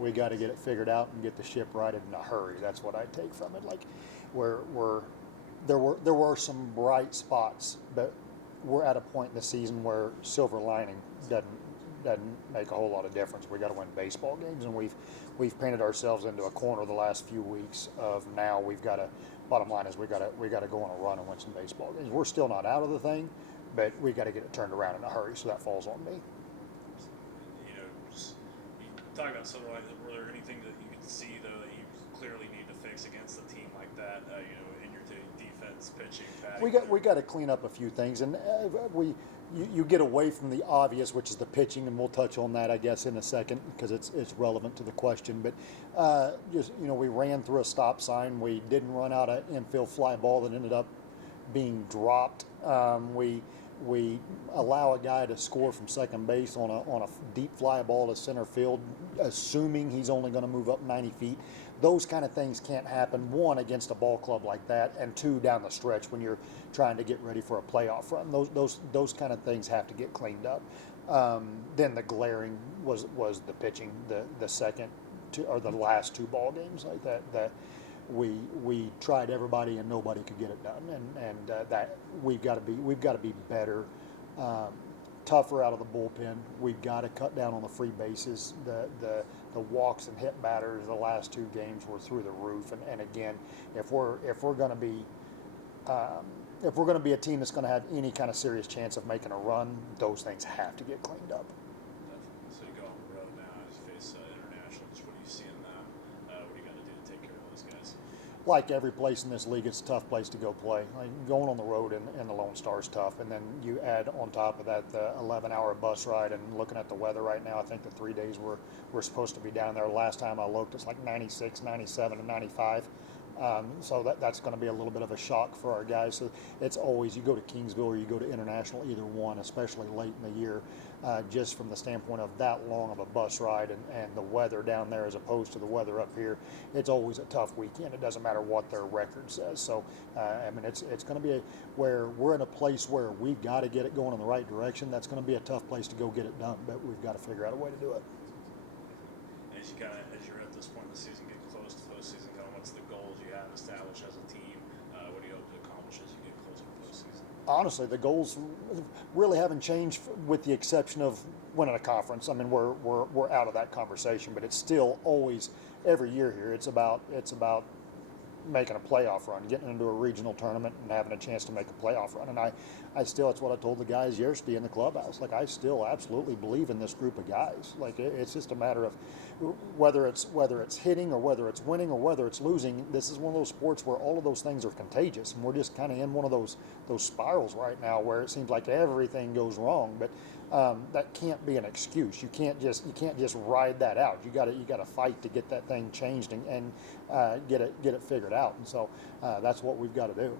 we got to get it figured out and get the ship righted in a hurry. That's what I take from it. Like, there were some bright spots, but we're at a point in the season where silver lining doesn't make a whole lot of difference. We got to win baseball games, and we've painted ourselves into a corner the last few weeks of now we've got to. Bottom line is we got to go on a run and win some baseball games. We're still not out of the thing, but we got to get it turned around in a hurry. So that falls on me. You talk about silver lining. Were there anything that you could see though that you clearly need to fix against a team like that? In your defense, pitching, batting. We got to clean up a few things, and you get away from the obvious, which is the pitching, and we'll touch on that, I guess, in a second because it's relevant to the question. But we ran through a stop sign. We didn't run out an infield fly ball that ended up being dropped. We allow a guy to score from second base on a deep fly ball to center field, assuming he's only going to move up 90 feet. Those kind of things can't happen, one, against a ball club like that, and two, down the stretch when you're trying to get ready for a playoff run. Those kind of things have to get cleaned up. Then the glaring was the pitching, the second or the last two ball games like that we tried everybody and nobody could get it done, and that we've got to be better, tougher out of the bullpen. We've got to cut down on the free bases. The walks and hit batters the last two games were through the roof, and again, if we're going to be a team that's going to have any kind of serious chance of making a run, those things have to get cleaned up. Definitely. So you go on the road now as you face internationals. What do you see in them? What do you got to do to take care of those guys? Like every place in this league, it's a tough place to go play. Like going on the road in the Lone Star is tough, and then you add on top of that the 11-hour bus ride, and looking at the weather right now, I think the 3 days we're supposed to be down there. Last time I looked, it's like 96, 97, and 95. So that's going to be a little bit of a shock for our guys. So it's always, you go to Kingsville or you go to International, either one, especially late in the year, just from the standpoint of that long of a bus ride and the weather down there as opposed to the weather up here. It's always a tough weekend. It doesn't matter what their record says. So, it's going to be where we're in a place where we've got to get it going in the right direction. That's going to be a tough place to go get it done, but we've got to figure out a way to do it. As you're at this point in the season, getting close to postseason, what's the goals you have established as a team? What do you hope to accomplish as you get closer to postseason? Honestly, the goals really haven't changed, with the exception of winning a conference. I mean, we're out of that conversation, but it's still always every year here. It's about making a playoff run, getting into a regional tournament, and having a chance to make a playoff run. And I still, it's what I told the guys yesterday in the clubhouse. Like, I still absolutely believe in this group of guys. Like, it's just a matter of whether it's hitting or whether it's winning or whether it's losing. This is one of those sports where all of those things are contagious, and we're just kind of in one of those spirals right now where it seems like everything goes wrong. But that can't be an excuse. You can't just ride that out. You got to fight to get that thing changed and get it figured out. And so that's what we've got to do.